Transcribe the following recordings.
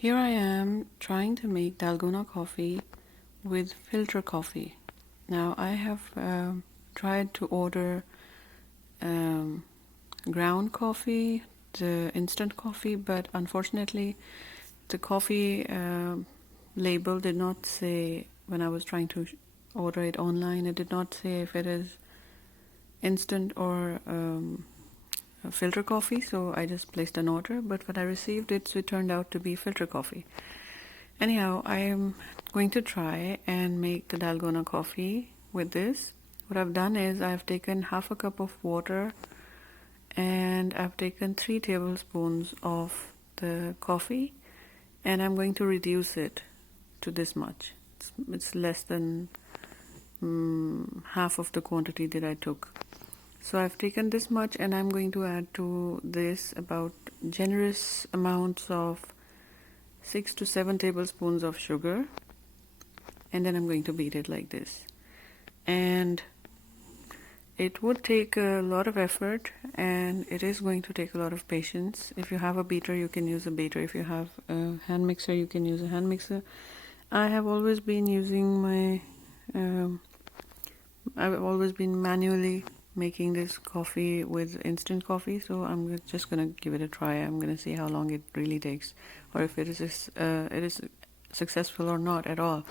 Here I am trying to make Dalgona coffee with filter coffee. Now I have tried to order um, ground coffee, the instant coffee, but unfortunately the coffee label did not say, when I was trying to order it online, it did not say if it is instant or filter coffee, so I just placed an order, but when I received it, so it turned out to be filter coffee. Anyhow, I am going to try and make the Dalgona coffee with this. What I've done is I've taken half a cup of water and I've taken 3 tablespoons of the coffee, and I'm going to reduce it to this much. It's less than half of the quantity that I took. So I've taken this much, and I'm going to add to this about generous amounts of 6 to 7 tablespoons of sugar, and then I'm going to beat it like this. And it would take a lot of effort, and it is going to take a lot of patience. If you have a beater, you can use a beater. If you have a hand mixer, you can use a hand mixer. I have always been using my I've always been manually making this coffee with instant coffee, so I'm just gonna give it a try. I'm gonna see how long it really takes, or if it is successful or not at all.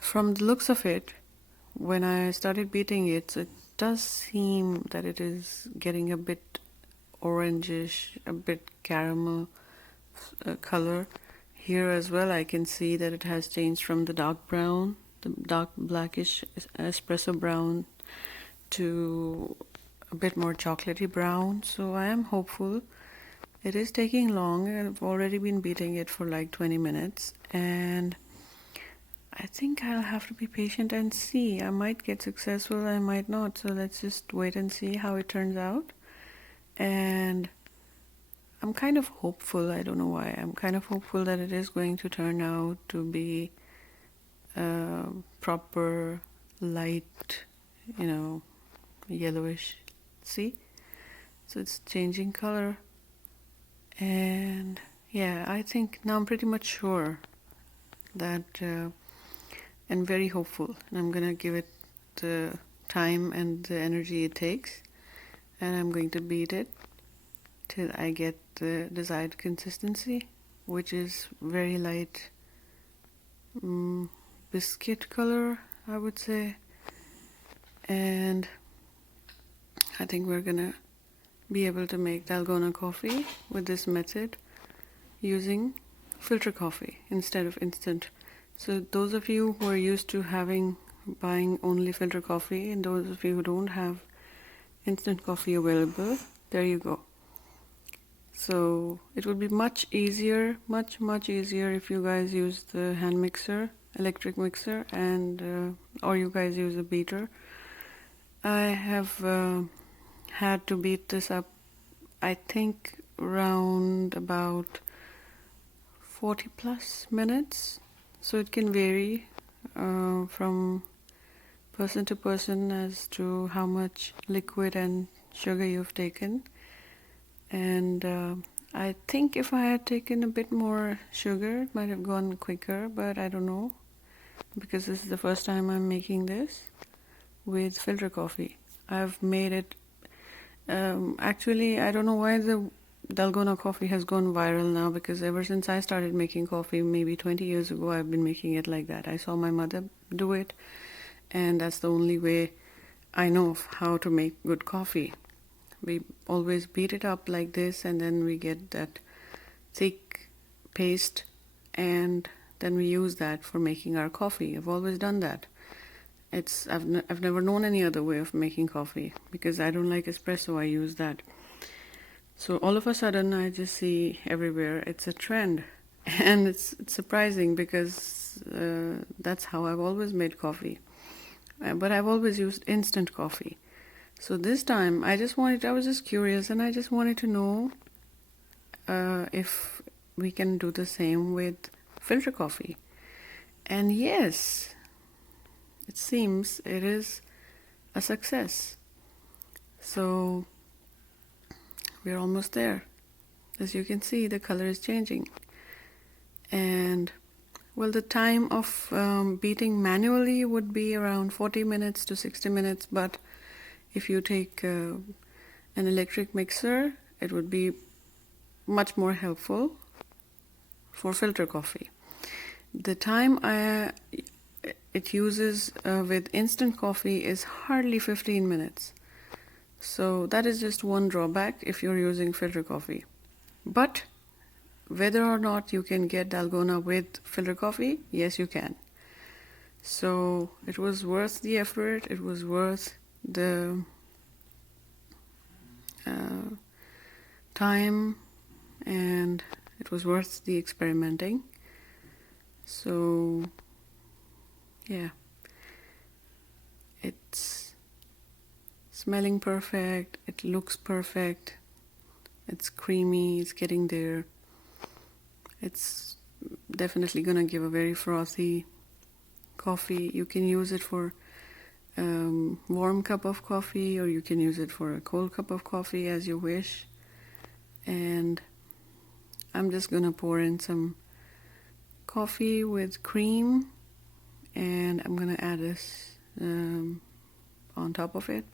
From the looks of it, when I started beating it, it does seem that it is getting a bit orangish, a bit caramel color. Here as well, I can see that it has changed from the dark brown, the dark blackish espresso brown, to a bit more chocolatey brown. So I am hopeful. It is taking long. I've already been beating it for like 20 minutes, and I think I'll have to be patient and see. I might get successful, I might not. So let's just wait and see how it turns out. And I'm kind of hopeful. I don't know why. I'm kind of hopeful that it is going to turn out to be proper light, yellowish. See? So it's changing color. And yeah, I think now I'm pretty much sure that, and very hopeful. And I'm gonna give it the time and the energy it takes. And I'm going to beat it till I get the desired consistency, which is very light biscuit color, I would say. And I think we're gonna be able to make Dalgona coffee with this method using filter coffee instead of instant. So those of you who are used to buying only filter coffee, and those of you who don't have instant coffee available, there you go. So it would be much easier, much easier if you guys use the hand mixer, electric mixer, and or you guys use a beater. I have had to beat this up, I think, around about 40 plus minutes. So it can vary from person to person as to how much liquid and sugar you've taken. And I think if I had taken a bit more sugar, it might have gone quicker, but I don't know, because this is the first time I'm making this with filter coffee. I've made it, actually, I don't know why the Dalgona coffee has gone viral now, because ever since I started making coffee, maybe 20 years ago, I've been making it like that. I saw my mother do it, and that's the only way I know of how to make good coffee. We always beat it up like this, and then we get that thick paste, and then we use that for making our coffee. I've always done that. I've never known any other way of making coffee, because I don't like espresso. I use that. So all of a sudden, I just see everywhere it's a trend, and it's surprising, because that's how I've always made coffee. But I've always used instant coffee. So this time I was just curious, and I just wanted to know if we can do the same with filter coffee. And yes, it seems it is a success. So we're almost there. As you can see, the color is changing. And well, the time of beating manually would be around 40 minutes to 60 minutes, but if you take an electric mixer, it would be much more helpful for filter coffee. The time it uses with instant coffee is hardly 15 minutes. So that is just one drawback if you're using filter coffee. But whether or not you can get Dalgona with filter coffee, yes, you can. So it was worth the effort. It was worth the time, and it was worth the experimenting. So yeah, it's smelling perfect, it looks perfect, it's creamy, it's getting there. It's definitely gonna give a very frothy coffee. You can use it for warm cup of coffee, or you can use it for a cold cup of coffee as you wish. And I'm just gonna pour in some coffee with cream, and I'm gonna add this on top of it.